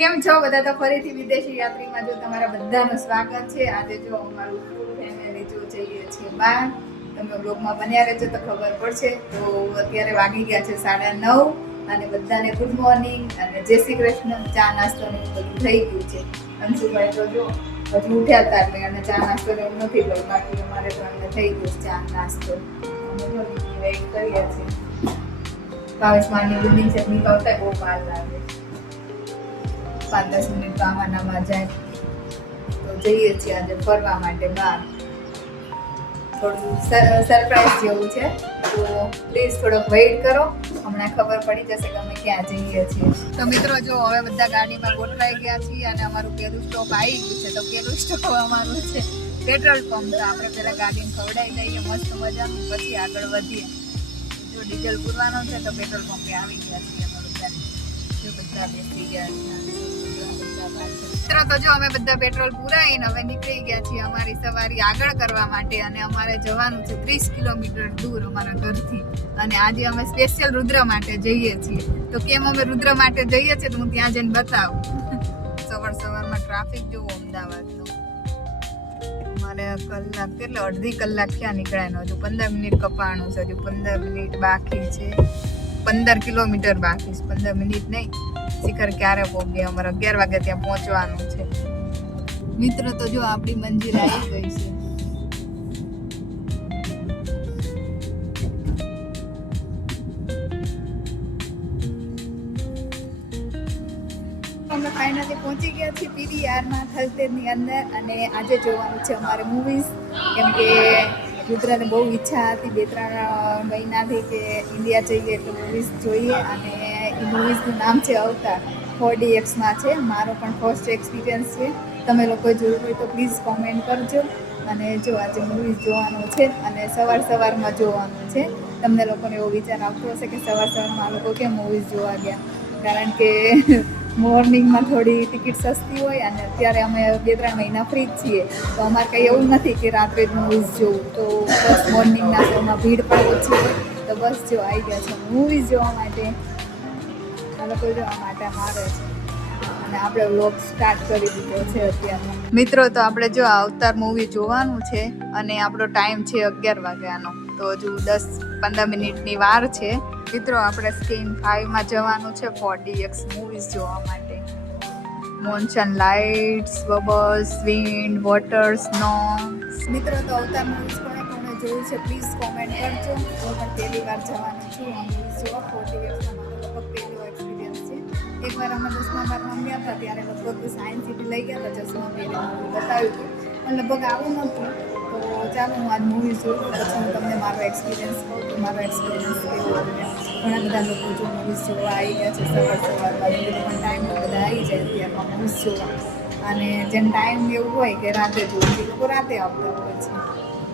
કેમ છો બધા? તો ફરીથી વિદેશી યાત્રીમાં જો તમારા બધાનું સ્વાગત છે. આજે જો અમારું ફૂલ ફેમિલી જો જઈએ છીએ બહાર. તમે બ્લોગમાં બન્યા રહેજો તો ખબર પડશે. તો અત્યારે વાગી ગયા છે 9:30 અને બધાને ગુડ મોર્નિંગ અને જય શ્રી કૃષ્ણ. ચા નાસ્તો ને બધું થઈ ગયું છે. અંશુભાઈ તો જો હજુ ઉઠ્યા હતા એટલે અને ચા નાસ્તો ને એવું નથી કર્યું. બાકી અમારે તો અમને થઈ ગયું ચા નાસ્તો. અમે જો વેઇટ કરીએ છીએ. 22 માળની બિલ્ડિંગ છે, નીકળતા બહુ વાર લાગે. 5-10 મિનિટ તો આમાં જાય. તો જઈએ છીએ આજે ફરવા માટે બહાર. થોડું સરપ્રાઈઝ જેવું છે, તો પ્લીઝ થોડોક વેઇટ કરો. હમણાં ખબર પડી જશે કે અમે ક્યાં જઈએ છીએ. તો મિત્રો જો હવે બધા ગાડીમાં ગોઠવાઈ ગયા છીએ અને અમારું પહેલું સ્ટોપ આવી ગયું છે. તો પહેલું સ્ટોપ અમારું છે પેટ્રોલ પંપ. તો આપણે પહેલાં ગાડીને ખવડાવી લઈએ મસ્ત મજાનું, પછી આગળ વધીએ. જો ડીઝલ પૂરવાનો છે તો પેટ્રોલ પંપે આવી ગયા છીએ અમે બધા. જો બધા બેસી ગયા છે. મિત્રો તો જો અમે બધા પેટ્રોલ પુરાઈને હવે નીકળી ગયા છીએ અમારી સવારી આગળ કરવા માટે. અને અમારે જવાનું છે 30 કિલોમીટર દૂર અમારા ઘરથી. અને આજે અમે સ્પેશિયલ રુદ્ર માટે જઈએ છીએ. તો કેમ અમે રુદ્ર માટે જઈએ છીએ તો હું ત્યાં જઈને બતાવું. સવારમાં ટ્રાફિક જોવો અમદાવાદનો. અમારે કેટલા અડધી કલાક ક્યાં નીકળ્યા, હજુ 15 મિનિટ કપાણું છે. હજુ 15 મિનિટ બાકી છે. 15 કિલોમીટર બાકી છે, 15 મિનિટ નહીં. શિખર ક્યારે પહોંચે? અમારે 11 વાગે ત્યાં પહોંચવાનું છે. મિત્રો તો જો આપણી મંજિલ આવી ગઈ છે. અમે ફાઇનલી પહોંચી ગયા છીએ પીવીઆરમાં થલતેજની અંદર. અને આજે જોવાનું છે અમારે મૂવીઝ. કેમ કે રુદ્રને બહુ ઈચ્છા હતી 2-3 મહિનાથી કે ઇન્ડિયા જઈએ એટલે મૂવીઝ જોઈએ. અને એ મૂવીઝનું નામ છે અવતાર. 4DXમાં છે. મારો પણ ફર્સ્ટ એક્સપિરિયન્સ છે. તમે લોકો જોયું હોય તો પ્લીઝ કોમેન્ટ કરજો. અને જો આજે મૂવીઝ જોવાનું છે અને સવારમાં જોવાનું છે. તમને લોકોને એવો વિચાર આવતો હશે કે સવારમાં આ લોકો કેમ મૂવીઝ જોવા ગયા? કારણ કે મોર્નિંગમાં થોડી ટિકિટ સસ્તી હોય અને અત્યારે અમે 2-3 મહિના ફ્રી જ છીએ. તો અમારે કંઈ એવું નથી કે રાત્રે જ મૂવીઝ જોવું. તો બસ મોર્નિંગના શોમાં ભીડ પણ ઓછી હોય. તો બસ જો આવી ગયા છે મૂવીઝ જોવા માટે. આ લોકો જોવા માટે મારે છે. અને આપણે વ્લોગ સ્ટાર્ટ કરી દીધો છે અત્યારે. મિત્રો તો આપણે જો અવતાર મૂવી જોવાનું છે અને આપણો ટાઈમ છે 11 વાગ્યાનો. તો હજુ 10-15 મિનિટની વાર છે. મિત્રો આપણે સ્ક્રીન 5માં જવાનું છે 4DX મૂવીઝ જોવા માટે. Monsoon lights, bubbles, wind, water, snow. મિત્રો તો અવતાર મૂવીઝ કોને જોયું છે પ્લીઝ કોમેન્ટ કરજો. હું પણ પહેલી વાર જવાની છું આ મૂવીઝ જોવા. 4DXમાં મારો લગભગ પહેલો એક્સપિરિયન્સ છે. એકવાર અમે 10મા બારમાં ગયા હતા ત્યારે લગભગ સાયન્સ સિટી લઈ ગયા હતા. ચશ્મા પહેરીને બતાવ્યું હતું પણ લગભગ આવું નહોતું. તો ચાલો હું આજ મૂવીઝ જોઉં પછી હું તમને મારો એક્સપિરિયન્સ કહું કે મારો એક્સપિરિયન્સ કેવો હતો. ઘણા બધા લોકો જો મૂવીઝ જોવા આવી ગયા છે સવારમાં. પણ ટાઈમ બધા આવી જાય અત્યારમાં મૂવીઝ જોવા. અને જેમ ટાઈમ એવું હોય કે રાતે જોવું એ લોકો રાતે આવતા હોય છે.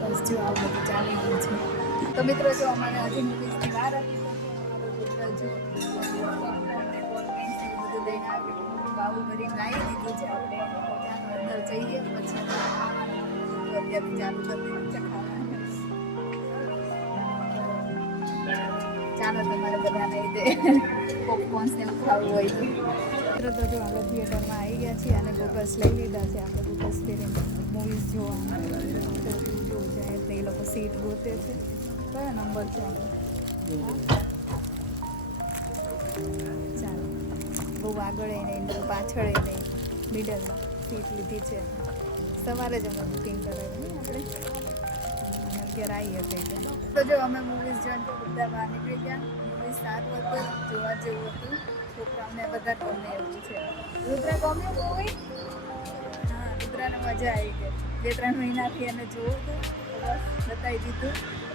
બસ જો આવું બધું ચાલી ગયું છે. તો મિત્રો જો અમારે હજી મૂવીઝની વાર હતી જો બધું લઈને આવ્યું. બાબુ ભરીને આવી દીધું છે. આપણે અંદર જઈએ પછી અત્યારથી ચાલુ કરી દીધું છે ખાવાનું. ચાલો તમારે બધાને દે પોપકોર્ન્સ ને એવું ખાવું હોય તો. મિત્રો તો જો આપણે થિયેટરમાં આવી ગયા છીએ અને ગોગલ્સ લઈ લીધા છે. આપણે ગોગલ્સ પહેરીને મૂવીઝ જોવા જોવું છે એટલે એ લોકો સીટ ગોતે છે. કયો નંબર છે? ચાલો બહુ આગળ નહીં બહુ પાછળ નહીં, મિડલમાં સીટ લીધી છે. સવારે જ અમે બુકિંગ કરાવી આપણે અને અત્યારે આવી હતી એટલે. તો જો અમે મૂવીઝ જોઈને તો બધા બહાર નીકળી ગયા. મૂવી સારું હતું, જોવા જેવું હતું. છોકરાઓને બધા ગમે એવું છે. રુદ્ર ગમે મૂવી? હા, રુદ્રને મજા આવી ગઈ. 2-3 મહિનાથી એને જોવું હતું તો બસ બતાવી દીધું.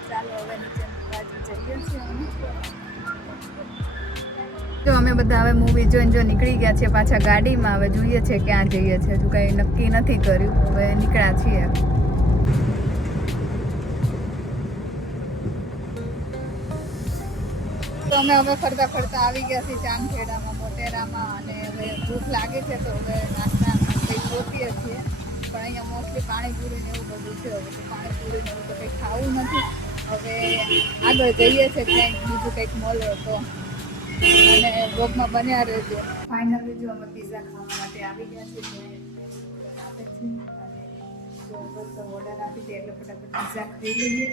ચાલો હવે નીચે બાજુ જઈએ છીએ અમે. જો અમે બધા હવે મૂવી જોઈને નીકળી ગયા છીએ પાછા ગાડીમાં. હવે જોઈએ છે ક્યાં જઈએ છીએ. હજુ કંઈ નક્કી નથી કર્યું. હવે નીકળ્યા છીએ. તો અમે હવે ફરતા આવી ગયા છીએ ચાંદખેડામાં, મોટેરામાં. અને હવે ભૂખ લાગે છે તો હવે નાસ્તા કંઈક ગોતીએ છીએ. પણ અહીંયા મોસ્ટલી પાણીપુરી ને એવું બધું છે. હવે તો પાણીપુરી ને એવું તો કંઈક ખાવું નથી. હવે આગળ જઈએ છીએ ક્યાંક બીજું કંઈક મળે તો. અને બ્લોગમાં બન્યા રહેજો. ફાઇનલી જો અમે પિઝા ખાવા માટે આવી ગયા છીએ. આપે છે અને જો બસ ઓર્ડર આપી દે એટલે ફટાફટ પિઝા ખાઈ લઈએ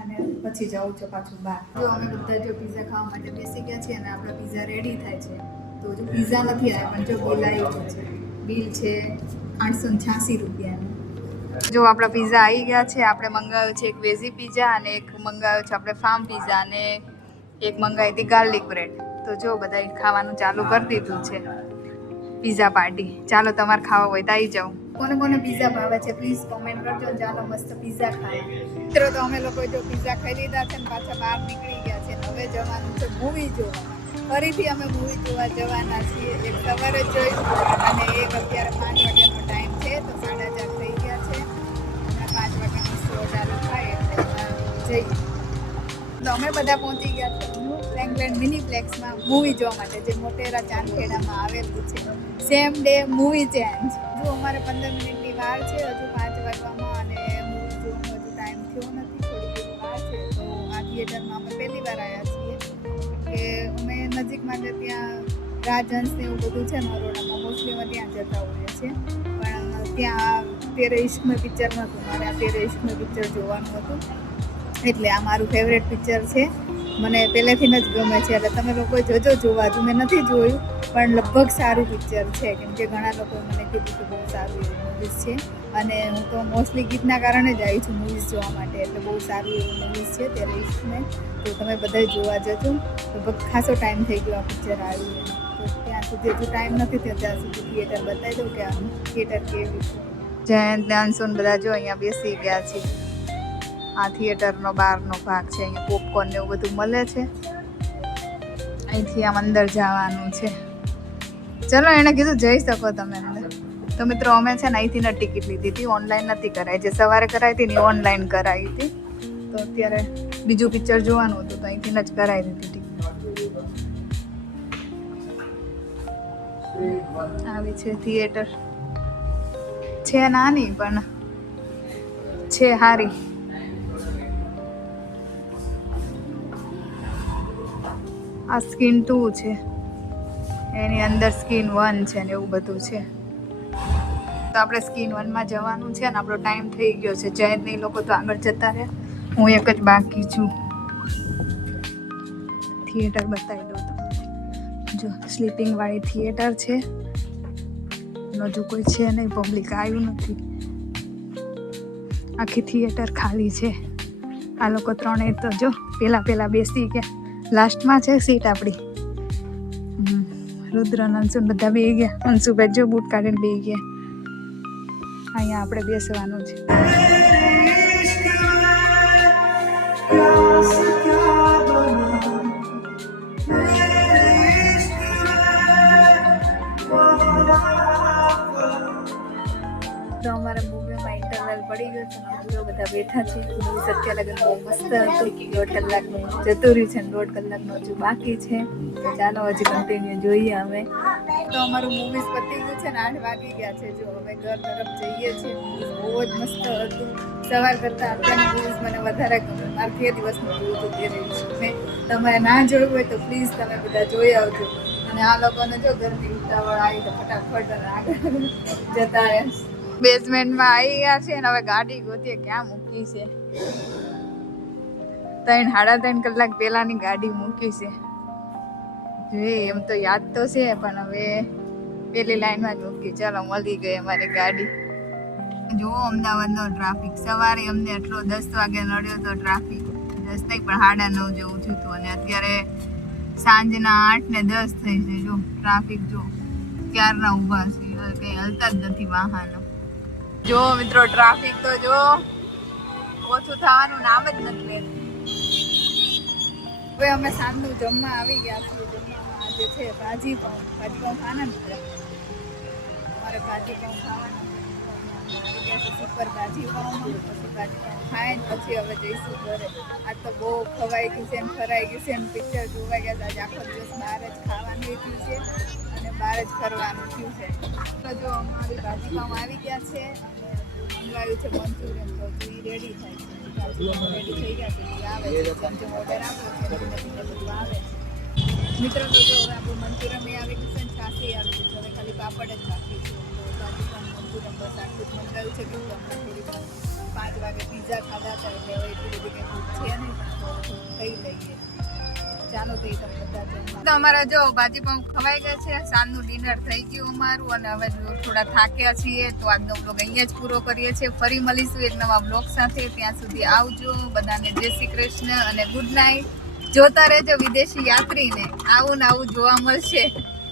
અને પછી જાઉં છું પાછું બહાર. જો અમે બધા જો પિઝા ખાવા માટે બેસી ગયા છીએ અને આપણા પિઝા રેડી થાય છે. તો જો પિઝા નથી આવ્યા પણ જો બિલ આવી ગયું છે. બિલ છે 886 રૂપિયાનું. જો આપણા પિઝા આવી ગયા છે. આપણે મંગાવ્યું છે એક વેજી પિઝા અને એક મંગાવ્યો છે આપણે ફાર્મ પિઝા અને એક મંગાવી હતી ગાર્લિક બ્રેડ. તો જો બધા ખાવાનું ચાલુ કરી દીધું છે. Pizza party. ચાલો તમારે ખાવા હોય તો આવી જાઓ. કોને કોને પિઝા ભાવે છે પ્લીઝ કોમેન્ટ કરજો. ચાલો મસ્ત પિઝા ખાવા. મિત્રો તો અમે લોકો જો પિઝા ખાઈ લીધા છે ને પાછા બહાર નીકળી ગયા છે. હવે જવાનું છે મૂવી જોવા. ફરીથી અમે મૂવી જોવા જવાના છીએ. એક સવારે જોયું અને એક અત્યારે 5 વાગ્યાનો ટાઈમ છે તો 4:30 થઈ ગયા છે. અને 5 વાગ્યાનો શો ચાલુ થાય એટલે જઈએ. તો અમે બધા પહોંચી ગયા છે ન્યૂ ફ્રેન્કલેન્ડ મિનીપ્લેક્સમાં મૂવી જોવા માટે, જે મોટેરા ચાંદખેડામાં આવેલું છે. Same day movie change. જો અમારે 15 મિનિટની વાર છે હજુ 5 વાગવામાં અને મૂવી જોવાનો હજુ ટાઈમ થયો નથી. થોડી ઘણી વાર છે તો આ થિયેટરમાં અમે પહેલી વાર આવ્યા છીએ કે અમે નજીકમાં જ ત્યાં રાજહંસ ને એવું બધું છે નરોડામાં. મોસ્ટલી અમે ત્યાં જતા હોઈએ છીએ પણ ત્યાં તેરે ઇશ્ક મેં પિક્ચર નહોતું. મારે આ તેરે ઇશ્ક મેં પિક્ચર જોવાનું હતું એટલે આ મારું ફેવરેટ પિક્ચર છે. મને પહેલેથી જ ગમે છે એટલે તમે લોકો જોજો જોવા. હજુ મેં નથી જોયું પણ લગભગ સારું પિક્ચર છે કેમ કે ઘણા લોકોએ મને કીધું કે બહુ સારું એવું મૂવીઝ છે અને હું તો મોસ્ટલી ગીતના કારણે જ આવી છું મૂવીઝ જોવા માટે. એટલે બહુ સારું એવું મૂવીઝ છે તેરે ઇશ્ક મેં. તો તમે બધા જોવા જજો. લગભગ ખાસો ટાઈમ થઈ ગયો આ પિક્ચર આવ્યું તો ત્યાં સુધી હજુ ટાઈમ નથી થયો ત્યાં સુધી થિયેટર બતાવી દઉં કે આમ થિયેટર કેવી છે. જયંત ડાન્સોન બધા જો અહીંયા બેસી ગયા છે. આ થિયેટરનો બહારનો ભાગ છે. અહીંયા પોપકોર્ન ને એવું બધું મળે છે. અહીંથી આમ અંદર જવાનું છે. ચલો એણે કીધું જઈ શકો તમે અંદર. તો મિત્રો અમે છે ને અહીંથી ને ટિકિટ લીધી હતી. ઓનલાઈન નથી કરાવી. જે સવારે કરાવી હતી ને ઓનલાઈન કરાવી હતી. તો અત્યારે બીજું પિક્ચર જોવાનું હતું તો અહીંથી જ કરાવી દીધી ટિકિટ. આવી છે થિયેટર. છે નાની પણ છે સારી. આ સ્કીન 2 છે. એની અંદર સ્કીન 1 છે ને એવું બધું છે. તો આપણે સ્કીન 1માં જવાનું છે ને આપણો ટાઈમ થઈ ગયો છે. જયંત ને લોકો તો આગળ જતા રહ્યા. હું એક જ બાકી છું. થિયેટર બતાવી દઉં તમને. જો સ્લીપિંગ વાળી થિયેટર છે. હજુ કોઈ છે નહીં, પબ્લિક આવ્યું નથી. આખી થિયેટર ખાલી છે. આ લોકો ત્રણેય તો જો પેલા બેસી ગયા. લાસ્ટમાં છે સીટ આપણી. રુદ્ર અંશુ બધા બેસી ગયા. અંશુભાઈ જો બૂટ કાઢીને બેસી ગયા. અહીંયા આપણે બેસવાનું છે. તો અમારા મૂવીમાં ઇન્ટરવલ પડી ગયો છે. પૂરો બધા બેઠા છે. મૂવી સત્ય લગન બહુ મસ્ત હતું. 1.5 કલાકનું જતું રહ્યું છે ને 1.5 કલાકનું હજુ બાકી છે. તો ચાલો હજી કન્ટિન્યુ જોઈએ અમે. તો અમારું મૂવીઝ પતી ગયું છે ને 8 વાગી ગયા છે. જો હવે ઘર તરફ જઈએ છીએ. મૂવીઝ બહુ જ મસ્ત હતું. સવાર કરતાં અત્યારનું મૂવીઝ મને વધારે ગમે. મારે 2 દિવસનું જોયું હતું તેરે ઇશ્ક મેં. તમારે ના જોયું હોય તો પ્લીઝ તમે બધા જોઈ આવજો. અને આ લોકોને જો ઘરની ઉતાવળ આવી તો ફટાફટ આગળ જતા રહે. બેઝમેન્ટમાં આવી ગયા છે ને હવે ગાડી ગોતીએ ક્યાં મૂકી છે. 3-3.5 કલાક પહેલાની ગાડી મૂકી છે. જોઈએ એમ તો યાદ તો છે પણ હવે પેલી લાઈનમાં જ મૂકી. ચાલો મળી ગઈ અમારી ગાડી. જુઓ અમદાવાદનો ટ્રાફિક. સવારે અમને એટલો 10 વાગે નડ્યો તો ટ્રાફિક. 10 નહીં પણ 9:30 જેવું થયું હતું અને અત્યારે સાંજના 8 ને 10 થઈ છે. જો ટ્રાફિક જો ક્યારના ઊભા છે. કંઈ હલતા જ નથી વાહનો. જો મિત્રો ટ્રાફિક તો જો ઓછું થવાનું નામ જ નથી લેતું. હવે અમે સાંજનું જમવા આવી ગયા છીએ. જમવામાં આજે છે ભાજી પાઉં ખાવાના મિત્રો. અમારે ભાજી પાઉં ખાવાના આવી ગયા છે સુપર ભાજી પાઉંમાં. પછી ભાજી પાઉં ખાય ને પછી હવે જઈશું ઘરે. આજ તો બહુ ખવાઈ ગયું છે ને ફરાઈ ગયું છે ને પિક્ચર જોવા ગયા છે. આજે આખો દિવસ બહાર જ ખાવાનું થયું છે અને બહાર જ ફરવાનું થયું છે. તો જો અમારી ભાજી પાઉં આવી ગયા છે અને મંગાવ્યું છે મંચુરિયન. તો એ રેડી થાય છે. ભાજી પાઉં રેડી થઈ ગયા છે. આવે છે જેમ જેમ ઓર્ડર આપ્યો છે બધું આવે. મિત્રો તો જો હવે આપણું મંચુરિયમ એ આવી ગયું છે ને છાસી આવી ગયું છે હવે ખાલી પાપડ જ બાકી છે તો બાકી પણ મંચુરિયમ બસ આટલું જ મંગાવ્યું છે કે હમણાં થોડી વાર 5 વાગે પીઝા ખાધા હતા એટલે હવે એટલી બધી કંઈ ભૂખ છે નહીં તો ખાઈ લઈએ ચાલો તો એ તમે બધા જમવા તો અમારા જો ભાજી પાઉં ખવાઈ ગયા છે સાંજનું ડિનર થઈ ગયું અમારું અને હવે થોડા થાક્યા છીએ તો આજનો બ્લોગ અહીંયા જ પૂરો કરીએ છીએ ફરી મળીશું એક નવા બ્લોગ સાથે ત્યાં સુધી આવજો બધાને જય શ્રી કૃષ્ણ અને ગુડ નાઇટ જોતા રહેજો વિદેશી યાત્રીને આવું ને આવું જોવા મળશે